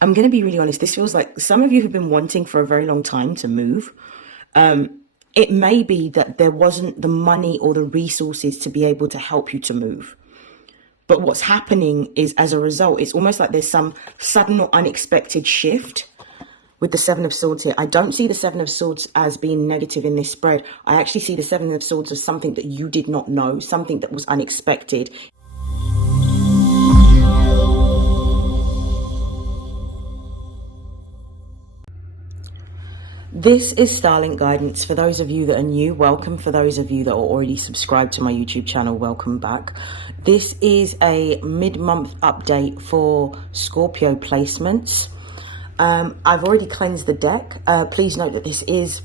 I'm going to be really honest. This feels like some of you have been wanting for a very long time to move. It may be that there wasn't the money or the resources to be able to help you to move. But what's happening is, as a result, it's almost like there's some sudden or unexpected shift with the Seven of Swords here. I don't see the Seven of Swords as being negative in this spread. I actually see the Seven of Swords as something that you did not know, something that was unexpected. This is StarLink guidance. For those of you that are new, welcome. For those of you that are already subscribed to my YouTube channel, welcome back. This is a mid-month update for Scorpio placements. I've already cleansed the deck. Please note that this is...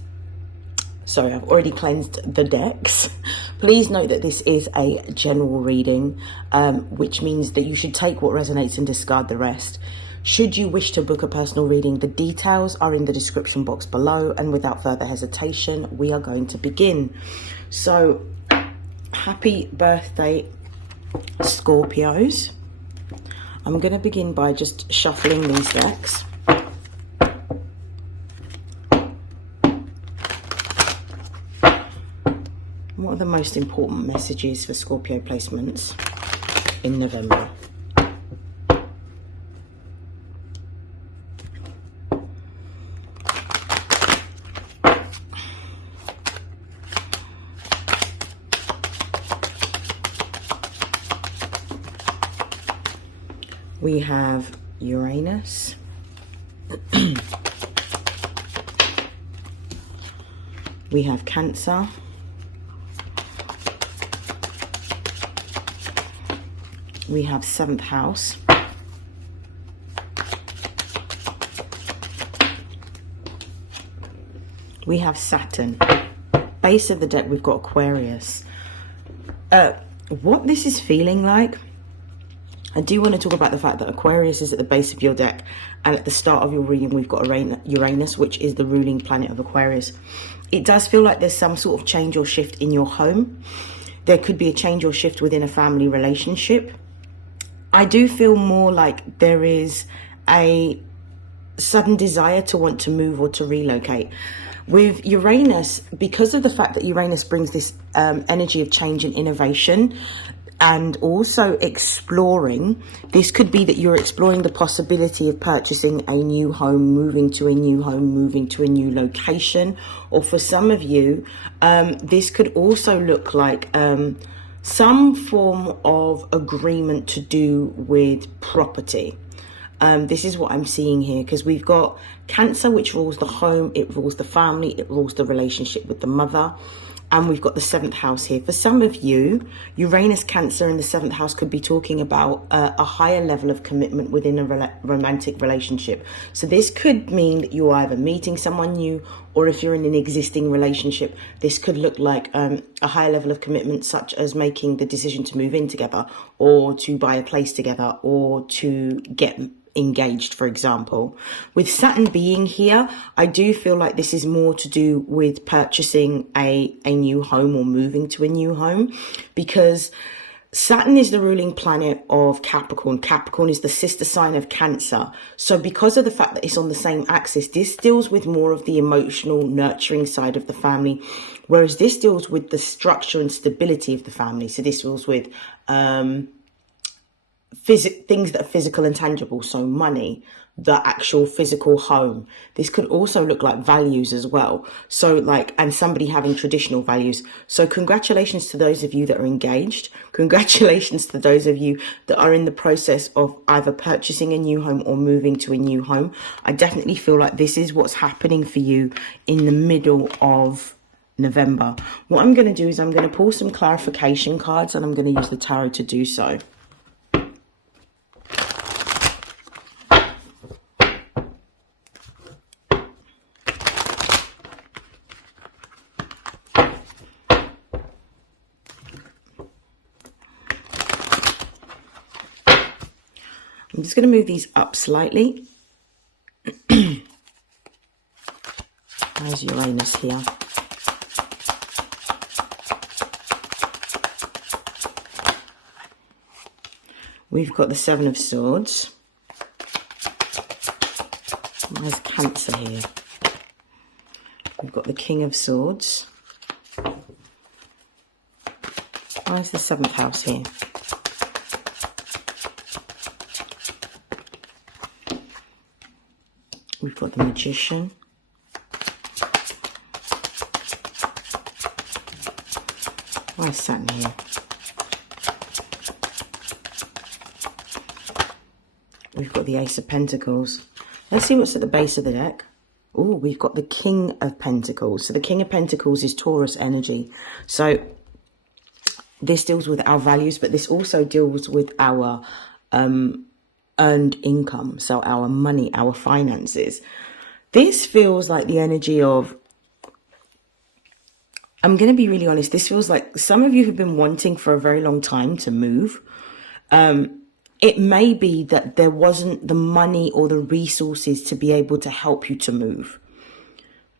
Sorry, I've already cleansed the decks. Please note that this is a general reading, which means that you should take what resonates and discard the rest. Should you wish to book a personal reading, the details are in the description box below, and without further hesitation, we are going to begin. So, happy birthday, Scorpios. I'm going to begin by just shuffling these decks. What are the most important messages for Scorpio placements in November? We have Uranus. We have Cancer. We have 7th house. We have Saturn. Base of the deck, we've got Aquarius. What this is feeling like, I do want to talk about the fact that Aquarius is at the base of your deck, and at the start of your reading we've got Uranus, which is the ruling planet of Aquarius. It does feel like there's some sort of change or shift in your home. There could be a change or shift within a family relationship. I do feel more like there is a sudden desire to want to move or to relocate. With Uranus, because of the fact that Uranus brings this energy of change and innovation, and also exploring, this could be that you're exploring the possibility of purchasing a new home, moving to a new home, moving to a new location. Or for some of you, this could also look like some form of agreement to do with property. This is what I'm seeing here, because we've got Cancer, which rules the home, it rules the family, it rules the relationship with the mother. And we've got the 7th house here. For some of you, Uranus, Cancer in the 7th house could be talking about a higher level of commitment within a romantic relationship. So this could mean that you're either meeting someone new, or if you're in an existing relationship, this could look like a higher level of commitment, such as making the decision to move in together, or to buy a place together, or to get engaged, for example. With Saturn being here, I do feel like this is more to do with purchasing a new home or moving to a new home, because Saturn is the ruling planet of Capricorn. Capricorn is the sister sign of Cancer. So because of the fact that it's on the same axis, this deals with more of the emotional, nurturing side of the family, whereas this deals with the structure and stability of the family. So this deals with things that are physical and tangible, so money, the actual physical home. This could also look like values as well, so like, and somebody having traditional values. So congratulations to those of you that are engaged. Congratulations to those of you that are in the process of either purchasing a new home or moving to a new home. I definitely feel like this is what's happening for you in the middle of November. What I'm going to do is I'm going to pull some clarification cards, and I'm going to use the tarot to do so. I'm just going to move these up slightly. There's Uranus here. We've got the 7 of Swords. There's Cancer here. We've got the King of Swords. Why is the 7th house here? We've got the Magician. Why is Saturn here? We've got the Ace of Pentacles. Let's see what's at the base of the deck. Oh, we've got the King of Pentacles. So the King of Pentacles is Taurus energy. So this deals with our values, but this also deals with our earned income. So our money, our finances. This feels like the energy of, I'm going to be really honest, this feels like some of you have been wanting for a very long time to move. It may be that there wasn't the money or the resources to be able to help you to move.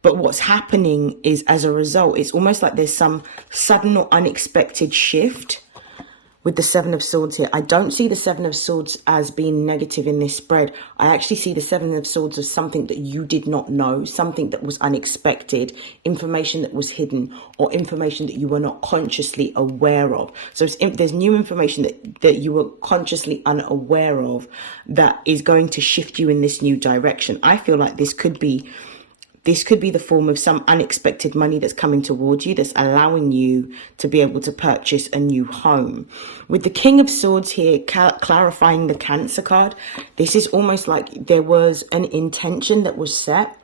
But what's happening is, as a result, it's almost like there's some sudden or unexpected shift with the 7 of Swords here. I don't see the 7 of Swords as being negative in this spread. I actually see the 7 of Swords as something that you did not know, something that was unexpected, information that was hidden, or information that you were not consciously aware of. So there's new information that you were consciously unaware of that is going to shift you in this new direction. I feel like this could be the form of some unexpected money that's coming towards you, that's allowing you to be able to purchase a new home. With the King of Swords here, clarifying the Cancer card, this is almost like there was an intention that was set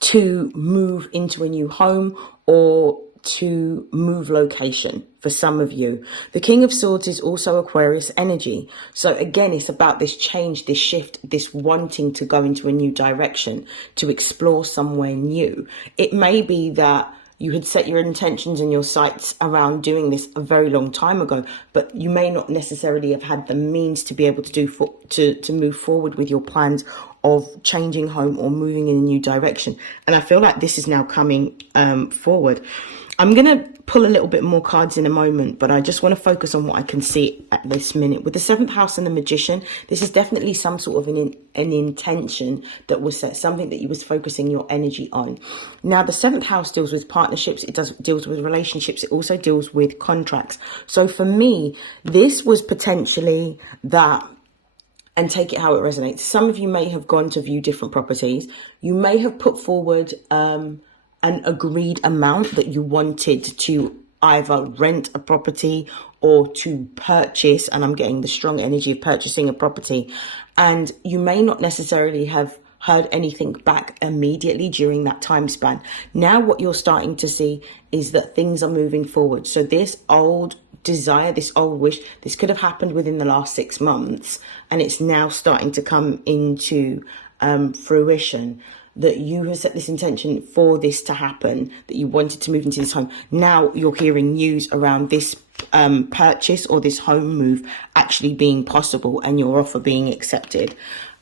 to move into a new home or to move location for some of you. The King of Swords is also Aquarius energy. So again, it's about this change, this shift, this wanting to go into a new direction, to explore somewhere new. It may be that you had set your intentions and your sights around doing this a very long time ago, but you may not necessarily have had the means to be able to move forward with your plans of changing home or moving in a new direction. And I feel like this is now coming forward. I'm going to pull a little bit more cards in a moment, but I just want to focus on what I can see at this minute. With the 7th house and the Magician, this is definitely some sort of an intention that was set, something that you was focusing your energy on. Now, the 7th house deals with partnerships. It deals with relationships. It also deals with contracts. So for me, this was potentially that, and take it how it resonates. Some of you may have gone to view different properties. You may have put forward an agreed amount that you wanted to either rent a property or to purchase, and I'm getting the strong energy of purchasing a property, and you may not necessarily have heard anything back immediately during that time span. Now what you're starting to see is that things are moving forward. So this old desire, this old wish, this could have happened within the last 6 months, and it's now starting to come into fruition, that you have set this intention for this to happen, that you wanted to move into this home. Now you're hearing news around this purchase or this home move actually being possible and your offer being accepted.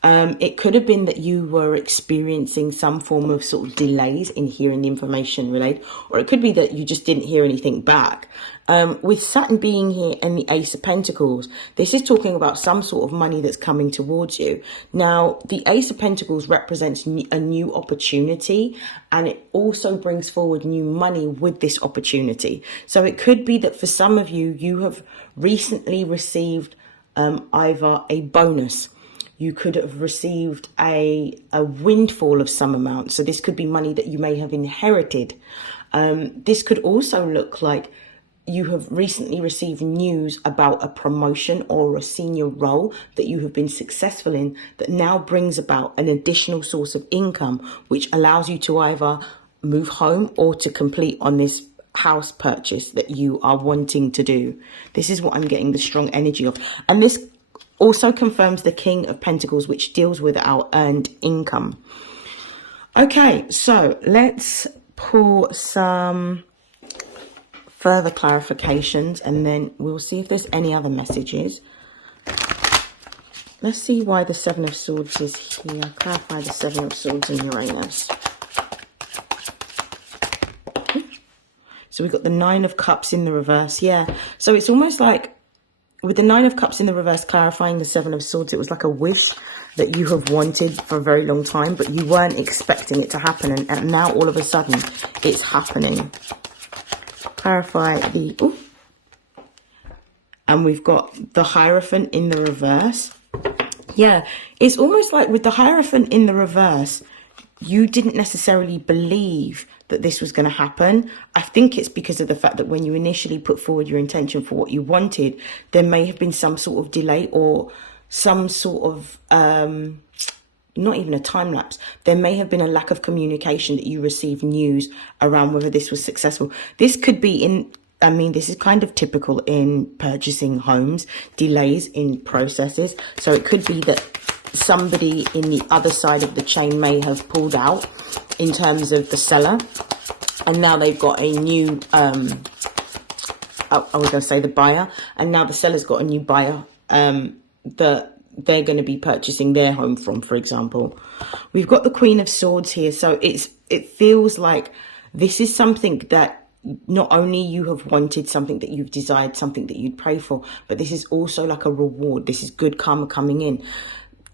It could have been that you were experiencing some form of sort of delays in hearing the information relayed, or it could be that you just didn't hear anything back. With Saturn being here and the Ace of Pentacles, this is talking about some sort of money that's coming towards you. Now, the Ace of Pentacles represents a new opportunity, and it also brings forward new money with this opportunity. So it could be that for some of you, you have recently received either a bonus. You could have received a windfall of some amount. So this could be money that you may have inherited. This could also look like you have recently received news about a promotion or a senior role that you have been successful in, that now brings about an additional source of income, which allows you to either move home or to complete on this house purchase that you are wanting to do. This is what I'm getting the strong energy of. And this also confirms the King of Pentacles, which deals with our earned income. Okay, so let's pull some further clarifications, and then we'll see if there's any other messages. Let's see why the 7 of Swords is here. Clarify the 7 of Swords in Uranus. So we've got the 9 of Cups in the reverse. Yeah, so it's almost like with the Nine of Cups in the reverse, clarifying the Seven of Swords, it was like a wish that you have wanted for a very long time, but you weren't expecting it to happen. And now all of a sudden it's happening. Clarify the... Ooh. And we've got the Hierophant in the reverse. Yeah, it's almost like with the Hierophant in the reverse, you didn't necessarily believe that this was going to happen. I think it's because of the fact that when you initially put forward your intention for what you wanted, there may have been some sort of delay or some sort of, not even a time lapse. There may have been a lack of communication that you received news around whether this was successful. This could be in, I mean, this is kind of typical in purchasing homes, delays in processes. So it could be that somebody in the other side of the chain may have pulled out in terms of the seller, and now they've got a new I was going to say the buyer, and now the seller's got a new buyer that they're going to be purchasing their home from, for example. We've got the Queen of Swords here, so it feels like this is something that not only you have wanted, something that you've desired, something that you'd pray for, but this is also like a reward. This is good karma coming in.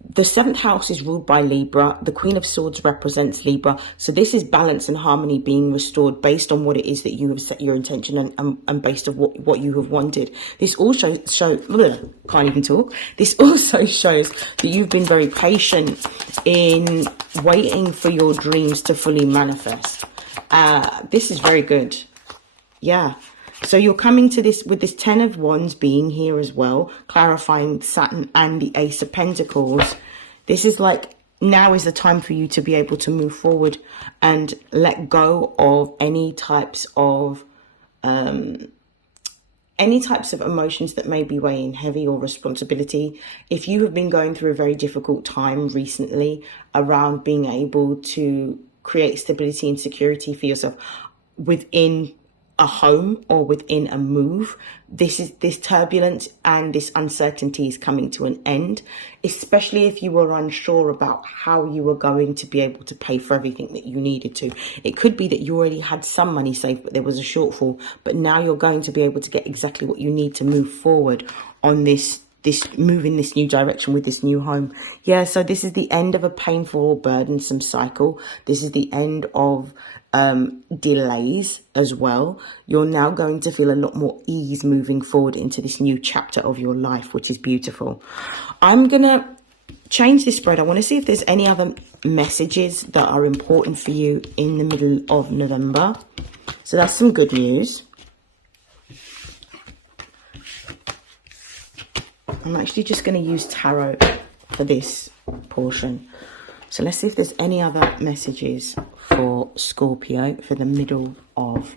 The 7th house is ruled by Libra. The Queen of Swords represents Libra. So this is balance and harmony being restored based on what it is that you have set your intention and based on what you have wanted. This also can't even talk. This also shows that you've been very patient in waiting for your dreams to fully manifest. This is very good. Yeah. So you're coming to this with this 10 of Wands being here as well, clarifying Saturn and the Ace of Pentacles. This is like, now is the time for you to be able to move forward and let go of any types of emotions that may be weighing heavy or responsibility. If you have been going through a very difficult time recently around being able to create stability and security for yourself within a home or within a move, this turbulence and this uncertainty is coming to an end, especially if you were unsure about how you were going to be able to pay for everything that you needed to. It could be that you already had some money saved, but there was a shortfall, but now you're going to be able to get exactly what you need to move forward on this move in this new direction with this new home. Yeah, so this is the end of a painful or burdensome cycle. This is the end of delays as well. You're now going to feel a lot more ease moving forward into this new chapter of your life, which is beautiful. I'm gonna change this spread. I want to see if there's any other messages that are important for you in the middle of November. So that's some good news. I'm actually just going to use tarot for this portion. So let's see if there's any other messages for Scorpio for the middle of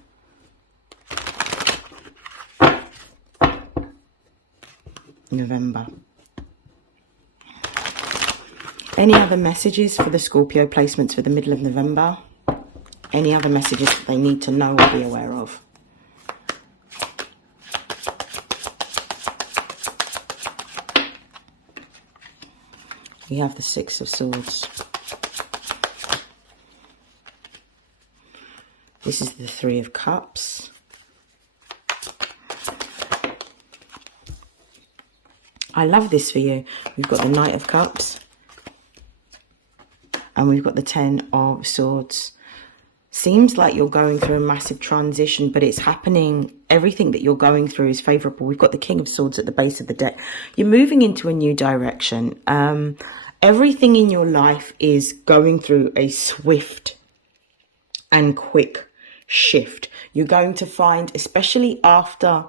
November. Any other messages for the Scorpio placements for the middle of November? Any other messages that they need to know or be aware of? We have the Six of Swords. This is the Three of Cups. I love this for you. We've got the Knight of Cups. And we've got the 10 of Swords. Seems like you're going through a massive transition, but it's happening. Everything that you're going through is favourable. We've got the King of Swords at the base of the deck. You're moving into a new direction. Everything in your life is going through a swift and quick shift. You're going to find, especially after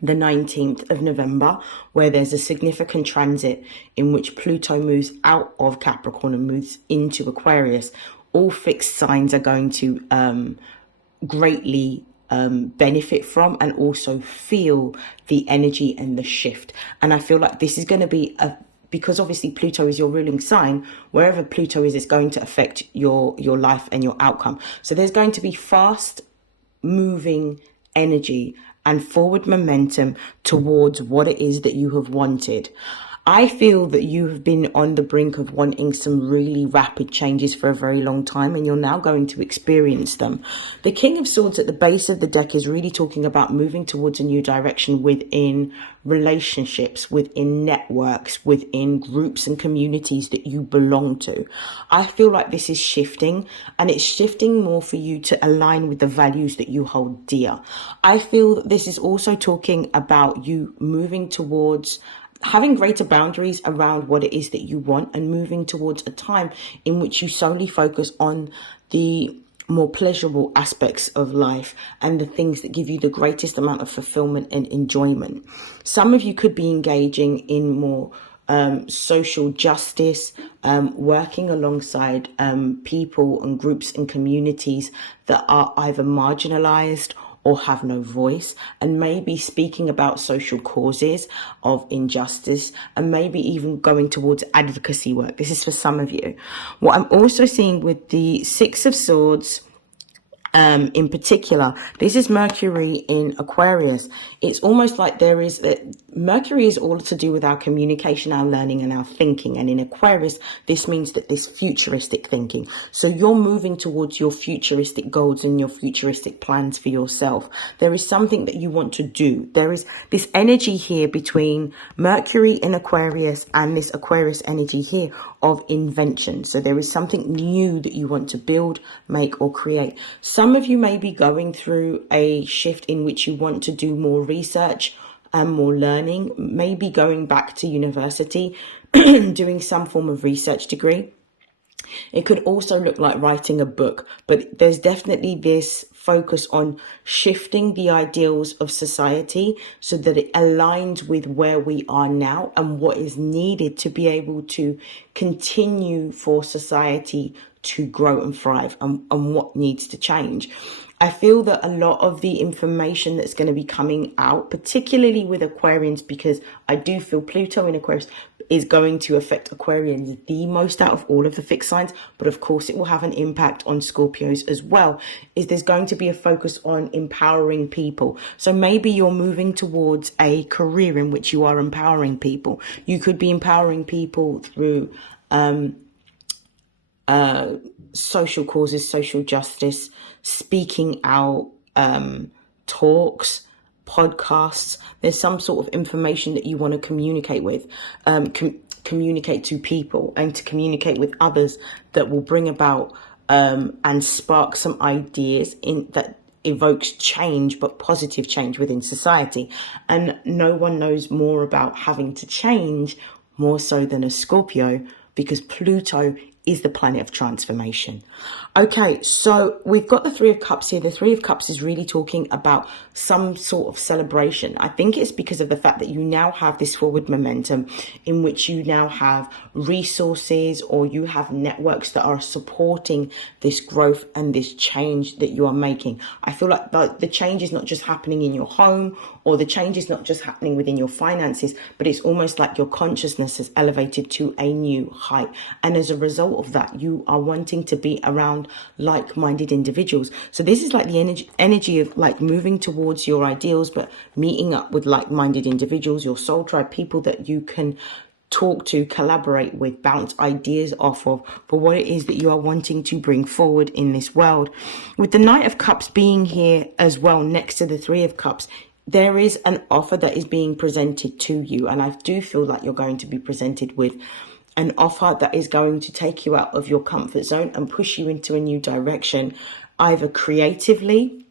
the 19th of November, where there's a significant transit in which Pluto moves out of Capricorn and moves into Aquarius, all fixed signs are going to greatly benefit from and also feel the energy and the shift. And I feel like this is going to be because obviously Pluto is your ruling sign, wherever Pluto is, it's going to affect your life and your outcome. So there's going to be fast moving energy and forward momentum towards what it is that you have wanted. I feel that you have been on the brink of wanting some really rapid changes for a very long time, and you're now going to experience them. The King of Swords at the base of the deck is really talking about moving towards a new direction within relationships, within networks, within groups and communities that you belong to. I feel like this is shifting, and it's shifting more for you to align with the values that you hold dear. I feel that this is also talking about you moving towards having greater boundaries around what it is that you want, and moving towards a time in which you solely focus on the more pleasurable aspects of life and the things that give you the greatest amount of fulfillment and enjoyment. Some of you could be engaging in more social justice, working alongside people and groups and communities that are either marginalized or have no voice, and maybe speaking about social causes of injustice, and maybe even going towards advocacy work. This is for some of you. What I'm also seeing with the Six of Swords, in particular, this is Mercury in Aquarius. It's almost like Mercury is all to do with our communication, our learning, and our thinking. And in Aquarius, this means that this futuristic thinking. So you're moving towards your futuristic goals and your futuristic plans for yourself. There is something that you want to do. There is this energy here between Mercury in Aquarius and this Aquarius energy here of invention. So there is something new that you want to build, make, or create. Some of you may be going through a shift in which you want to do more research and more learning, maybe going back to university, doing some form of research degree. It could also look like writing a book, but there's definitely this focus on shifting the ideals of society so that it aligns with where we are now and what is needed to be able to continue for society to grow and thrive, and what needs to change. I feel that a lot of the information that's going to be coming out, particularly with Aquarians, because I do feel Pluto in Aquarius is going to affect Aquarians the most out of all of the fixed signs, but of course it will have an impact on Scorpios as well, is there's going to be a focus on empowering people. So maybe you're moving towards a career in which you are empowering people. You could be empowering people through social causes, social justice, speaking out, talks, podcasts. There's some sort of information that you want to communicate with, communicate to people and to communicate with others that will bring about and spark some ideas in that evokes change, but positive change within society. And no one knows more about having to change more so than a Scorpio, because Pluto is the planet of transformation. Okay, so we've got the Three of Cups here. The Three of Cups is really talking about some sort of celebration. I think it's because of the fact that you now have this forward momentum in which you now have resources, or you have networks that are supporting this growth and this change that you are making. I feel like the change is not just happening in your home, or the change is not just happening within your finances, but it's almost like your consciousness has elevated to a new height. And as a result of that, you are wanting to be around like-minded individuals. So this is like the energy of like moving towards your ideals, but meeting up with like-minded individuals, your soul tribe, people that you can talk to, collaborate with, bounce ideas off of for what it is that you are wanting to bring forward in this world. With the Knight of Cups being here as well next to the Three of Cups, there is an offer that is being presented to you, and I do feel like you're going to be presented with an offer that is going to take you out of your comfort zone and push you into a new direction, either creatively,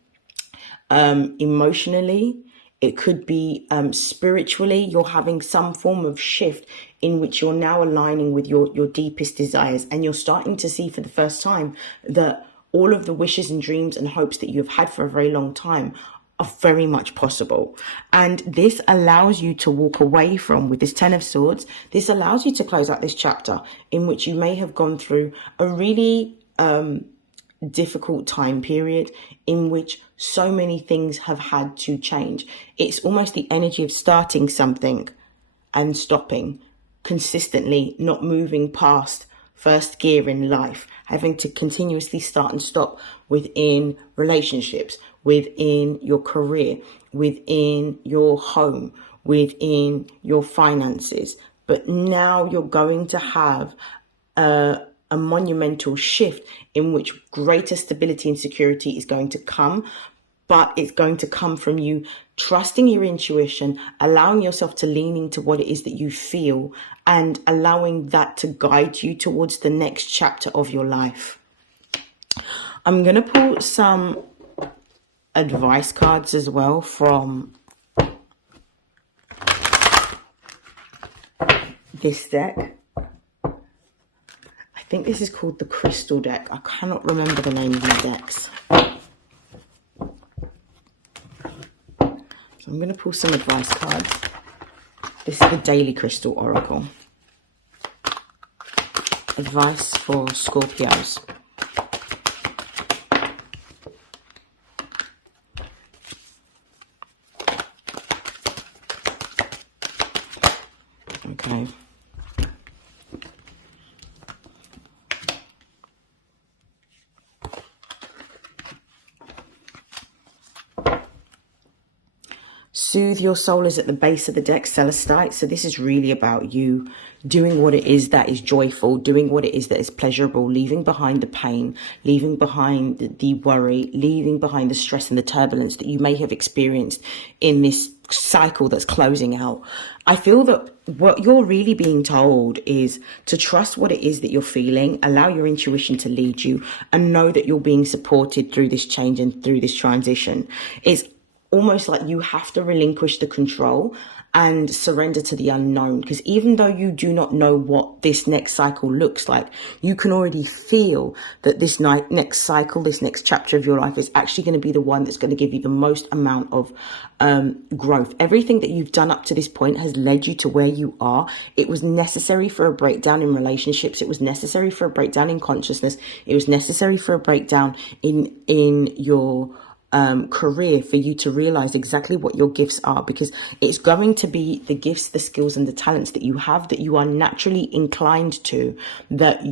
emotionally. It could be spiritually. You're having some form of shift in which you're now aligning with your deepest desires, and you're starting to see for the first time that all of the wishes and dreams and hopes that you've had for a very long time are very much possible. And this allows you to walk away from, with this Ten of Swords, this allows you to close out this chapter in which you may have gone through a really difficult time period in which so many things have had to change. It's almost the energy of starting something and stopping consistently, not moving past first gear in life, having to continuously start and stop within relationships, within your career, within your home, within your finances, but now you're going to have a monumental shift in which greater stability and security is going to come, but it's going to come from you trusting your intuition, allowing yourself to lean into what it is that you feel, and allowing that to guide you towards the next chapter of your life. I'm going to pull some advice cards as well from this deck. I think this is called the Crystal deck. I cannot remember the name of these decks. So I'm going to pull some advice cards. This is the Daily Crystal Oracle. Advice for Scorpios. Okay. Soothe your soul is at the base of the deck, Celestite. So this is really about you doing what it is that is joyful, doing what it is that is pleasurable, leaving behind the pain, leaving behind the worry, leaving behind the stress and the turbulence that you may have experienced in this cycle that's closing out. I feel that what you're really being told is to trust what it is that you're feeling, allow your intuition to lead you, and know that you're being supported through this change and through this transition. It's almost like you have to relinquish the control and surrender to the unknown, because even though you do not know what this next cycle looks like, you can already feel that this next cycle, this next chapter of your life is actually going to be the one that's going to give you the most amount of growth. Everything that you've done up to this point has led you to where you are. It was necessary for a breakdown in relationships. It was necessary for a breakdown in consciousness. It was necessary for a breakdown in your career for you to realize exactly what your gifts are, because it's going to be the gifts, the skills and the talents that you have, that you are naturally inclined to, that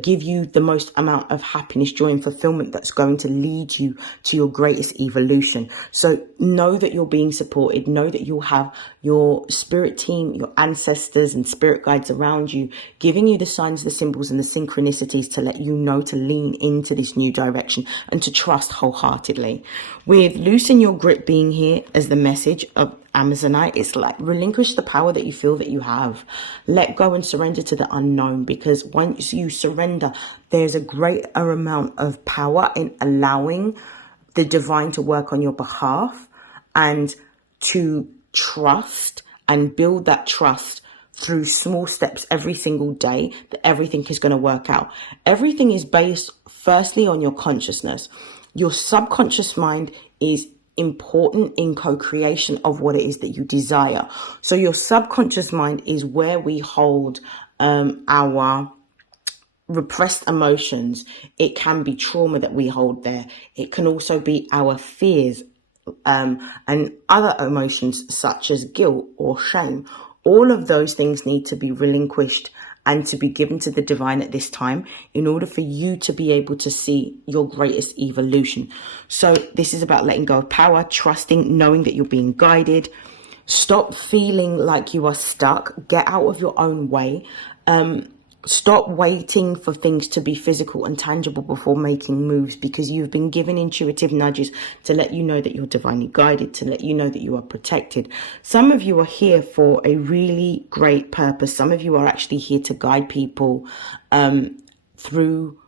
give you the most amount of happiness, joy and fulfillment, that's going to lead you to your greatest evolution. So know that you're being supported. Know that you'll have your spirit team, your ancestors and spirit guides around you, giving you the signs, the symbols and the synchronicities to let you know to lean into this new direction and to trust wholeheartedly. With loosen your grip being here as the message of Amazonite, it's like relinquish the power that you feel that you have. Let go and surrender to the unknown, because once you surrender, there's a greater amount of power in allowing the divine to work on your behalf, and to trust and build that trust through small steps every single day, that everything is going to work out. Everything is based firstly on your consciousness. Your subconscious mind is important in co-creation of what it is that you desire. So your subconscious mind is where we hold our repressed emotions. It can be trauma that we hold there. It can also be our fears and other emotions such as guilt or shame. All of those things need to be relinquished and to be given to the divine at this time in order for you to be able to see your greatest evolution. So this is about letting go of power, trusting, knowing that you're being guided. Stop feeling like you are stuck. Get out of your own way. Stop waiting for things to be physical and tangible before making moves, because you've been given intuitive nudges to let you know that you're divinely guided, to let you know that you are protected. Some of you are here for a really great purpose. Some of you are actually here to guide people through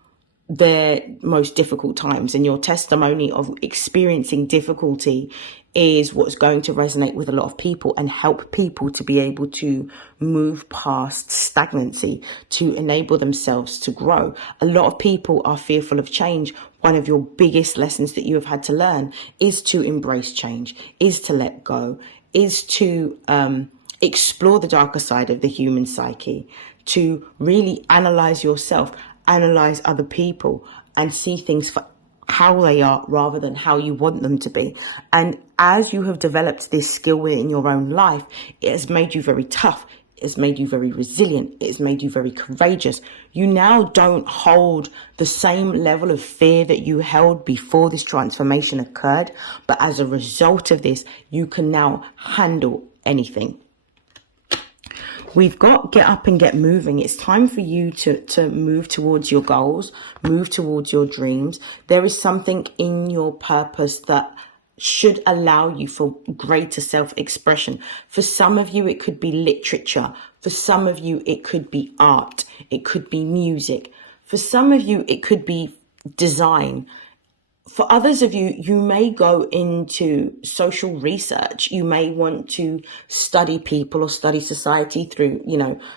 their most difficult times, and your testimony of experiencing difficulty is what's going to resonate with a lot of people and help people to be able to move past stagnancy, to enable themselves to grow. A lot of people are fearful of change. One of your biggest lessons that you have had to learn is to embrace change, is to let go, is to explore the darker side of the human psyche, to really analyze yourself, analyze other people, and see things for how they are rather than how you want them to be. And as you have developed this skill within your own life, it has made you very tough. It has made you very resilient. It has made you very courageous. You now don't hold the same level of fear that you held before this transformation occurred. But as a result of this, you can now handle anything. We've got get up and get moving. It's time for you to move towards your goals, move towards your dreams. There is something in your purpose that should allow you for greater self-expression. For some of you, it could be literature. For some of you, it could be art. It could be music. For some of you, it could be design. For others of you, you may go into social research. You may want to study people or study society through,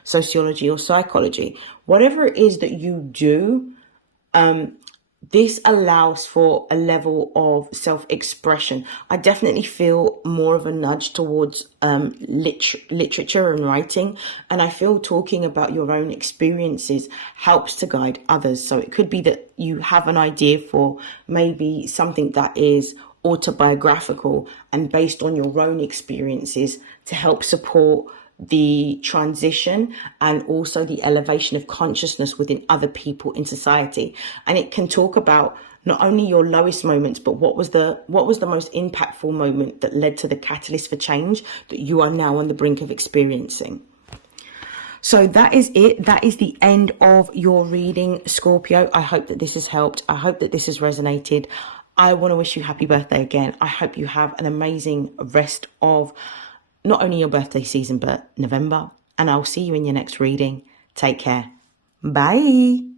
sociology or psychology. Whatever it is that you do, this allows for a level of self-expression. I definitely feel more of a nudge towards literature and writing. And I feel talking about your own experiences helps to guide others. So it could be that you have an idea for maybe something that is autobiographical and based on your own experiences to help support the transition and also the elevation of consciousness within other people in society. And it can talk about not only your lowest moments, but what was the most impactful moment that led to the catalyst for change that you are now on the brink of experiencing. So that is it. That is the end of your reading, Scorpio. I hope that this has helped. I hope that this has resonated. I want to wish you happy birthday again. I hope you have an amazing rest of not only your birthday season, but November. And I'll see you in your next reading. Take care. Bye.